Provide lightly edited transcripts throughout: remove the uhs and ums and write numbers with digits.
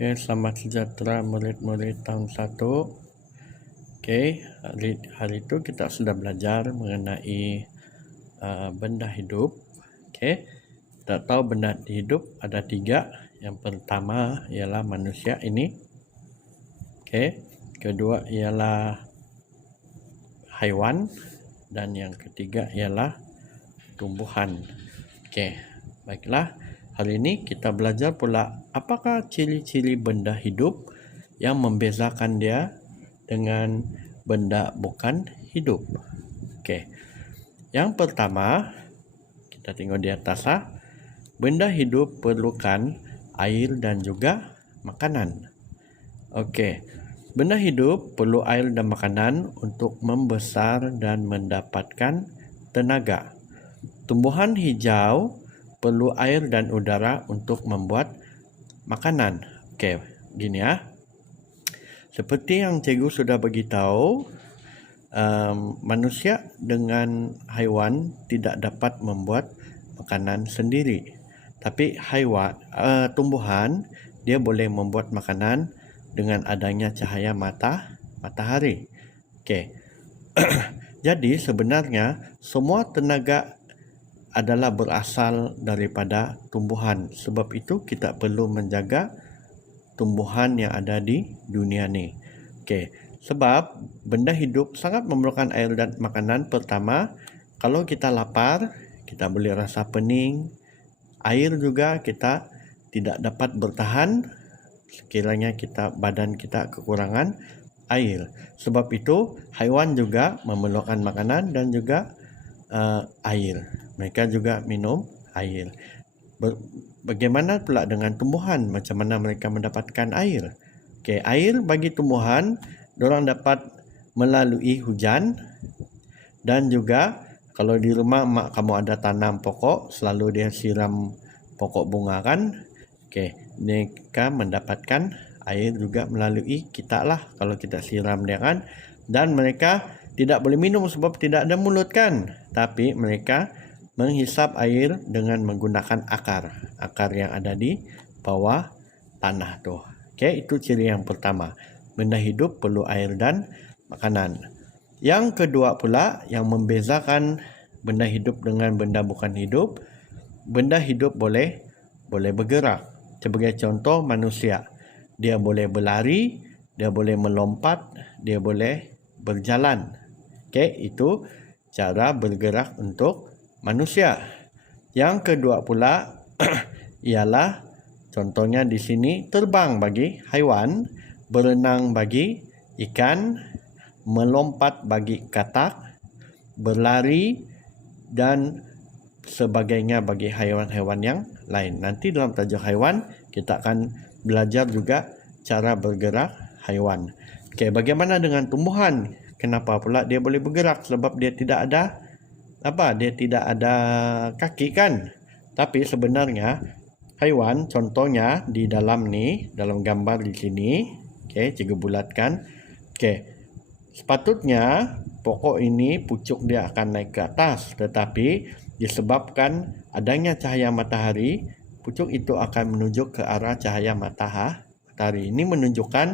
Oke, selamat sejahtera murid-murid tahun 1. Oke, hari itu kita sudah belajar mengenai benda hidup. Oke, kita tahu benda hidup ada 3. Yang pertama ialah manusia ini. Oke, kedua ialah haiwan, dan yang ketiga ialah tumbuhan. Oke, baiklah. Hari ini kita belajar pula apakah ciri-ciri benda hidup yang membezakan dia dengan benda bukan hidup. Oke. Yang pertama, kita tengok di atas. Benda hidup perlukan air dan juga makanan. Oke. Benda hidup perlu air dan makanan untuk membesar dan mendapatkan tenaga. Tumbuhan hijau perlu air dan udara untuk membuat makanan. Oke, gini ya. Seperti yang cikgu sudah beritahu, manusia dengan haiwan tidak dapat membuat makanan sendiri. Tapi tumbuhan dia boleh membuat makanan dengan adanya cahaya matahari. Oke. Jadi sebenarnya semua tenaga adalah berasal daripada tumbuhan. Sebab itu kita perlu menjaga tumbuhan yang ada di dunia ni. Okey, sebab benda hidup sangat memerlukan air dan makanan. Pertama, kalau kita lapar, kita boleh rasa pening. Air juga kita tidak dapat bertahan sekiranya badan kita kekurangan air. Sebab itu haiwan juga memerlukan makanan dan juga air. Mereka juga minum air. Bagaimana pula dengan tumbuhan? Macam mana mereka mendapatkan air? Okey, air bagi tumbuhan, diorang dapat melalui hujan, dan juga kalau di rumah mak kamu ada tanam pokok, selalu dia siram pokok bunga kan? Okey, mereka mendapatkan air juga melalui kita lah kalau kita siram dia kan. Dan mereka tidak boleh minum sebab tidak ada mulut kan? Tapi mereka menghisap air dengan menggunakan akar yang ada di bawah tanah tu. Okey, itu ciri yang pertama. Benda hidup perlu air dan makanan. Yang kedua pula yang membezakan benda hidup dengan benda bukan hidup, benda hidup boleh bergerak. Sebagai contoh manusia, dia boleh berlari, dia boleh melompat, dia boleh berjalan. Okey, itu cara bergerak untuk manusia. Yang kedua pula ialah contohnya di sini terbang bagi haiwan, berenang bagi ikan, melompat bagi katak, berlari dan sebagainya bagi haiwan-haiwan yang lain. Nanti dalam tajuk haiwan kita akan belajar juga cara bergerak haiwan. Okey, bagaimana dengan tumbuhan? Kenapa pula dia boleh bergerak? Sebab dia tidak ada dia tidak ada kaki kan? Tapi sebenarnya haiwan, contohnya di dalam gambar di sini, okey, cikgu bulatkan. Okey. Sepatutnya pokok ini pucuk dia akan naik ke atas, tetapi disebabkan adanya cahaya matahari, pucuk itu akan menuju ke arah cahaya matahari. Ini menunjukkan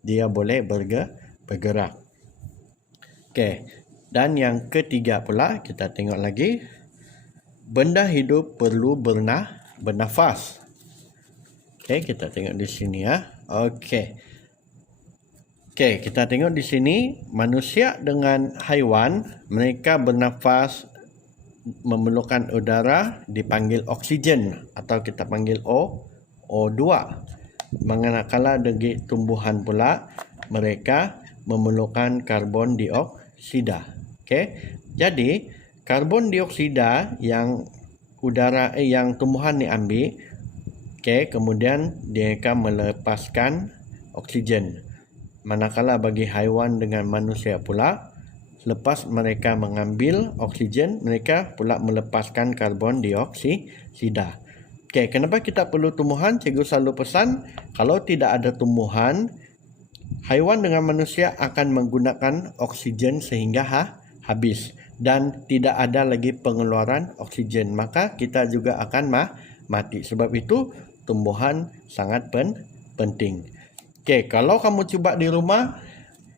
dia boleh bergerak. Okey. Dan yang ketiga pula, kita tengok lagi. Benda hidup perlu bernafas. Okey, kita tengok di sini ya. Okey, kita tengok di sini. Manusia dengan haiwan, mereka bernafas memerlukan udara, dipanggil oksigen atau kita panggil O2. Manakala bagi tumbuhan pula, mereka memerlukan karbon dioksida. Okey, jadi karbon dioksida yang tumbuhan ni ambil, okey, kemudian mereka melepaskan oksigen. Manakala bagi haiwan dengan manusia pula, lepas mereka mengambil oksigen, mereka pula melepaskan karbon dioksida. Okey, kenapa kita perlu tumbuhan? Cikgu selalu pesan, kalau tidak ada tumbuhan, haiwan dengan manusia akan menggunakan oksigen sehingga habis dan tidak ada lagi pengeluaran oksigen, maka kita juga akan mati. Sebab itu tumbuhan sangat penting. Okey, kalau kamu cuba di rumah,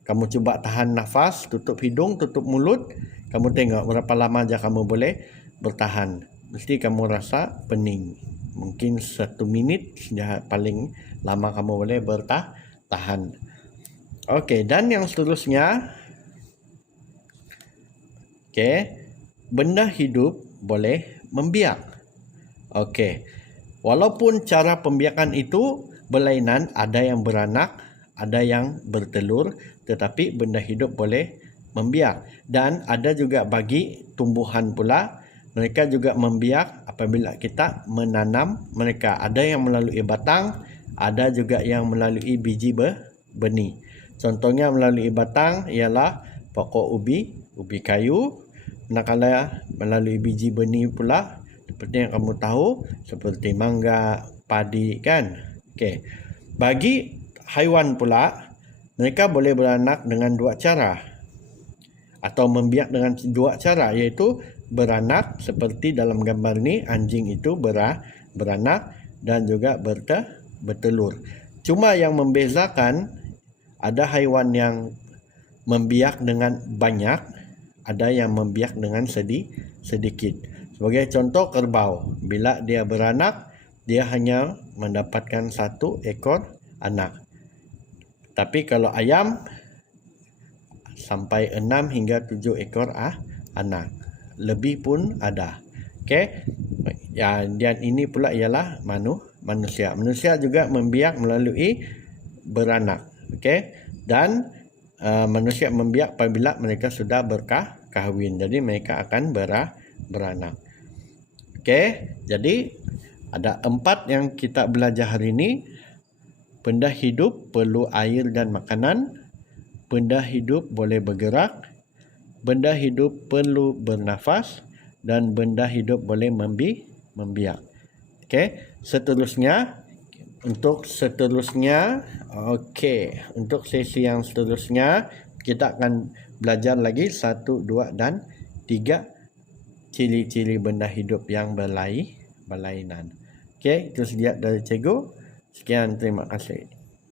kamu cuba tahan nafas, tutup hidung, tutup mulut, kamu tengok berapa lama aja kamu boleh bertahan. Mesti kamu rasa pening. Mungkin 1 minit paling lama kamu boleh bertahan. Okey, dan yang seterusnya, benda hidup boleh membiak. Okey. Walaupun cara pembiakan itu berlainan, ada yang beranak, ada yang bertelur, tetapi benda hidup boleh membiak. Dan ada juga bagi tumbuhan pula, mereka juga membiak apabila kita menanam mereka. Ada yang melalui batang, ada juga yang melalui biji benih. Contohnya melalui batang ialah pokok ubi kayu. Manakala melalui biji benih pula, seperti yang kamu tahu, seperti mangga, padi kan. Okey. Bagi haiwan pula, mereka boleh beranak dengan 2 cara. Atau membiak dengan 2 cara, iaitu beranak seperti dalam gambar ni, anjing itu beranak dan juga bertelur. Cuma yang membezakan, ada haiwan yang membiak dengan banyak, ada yang membiak dengan sedikit. Sebagai contoh, kerbau, bila dia beranak, dia hanya mendapatkan 1 ekor anak. Tapi kalau ayam, sampai 6 hingga 7 ekor anak. Lebih pun ada. Okey. Dan ini pula ialah manusia. Manusia juga membiak melalui beranak. Okey. Dan manusia membiak apabila mereka sudah berkahwin. Jadi mereka akan beranak. Okey, jadi ada 4 yang kita belajar hari ini. Benda hidup perlu air dan makanan. Benda hidup boleh bergerak. Benda hidup perlu bernafas. Dan benda hidup boleh membiak. Okey, seterusnya, untuk sesi yang seterusnya, kita akan belajar lagi 1, 2 dan 3 ciri-ciri benda hidup yang berlainan. Okey, itu saja dari cikgu. Sekian, terima kasih.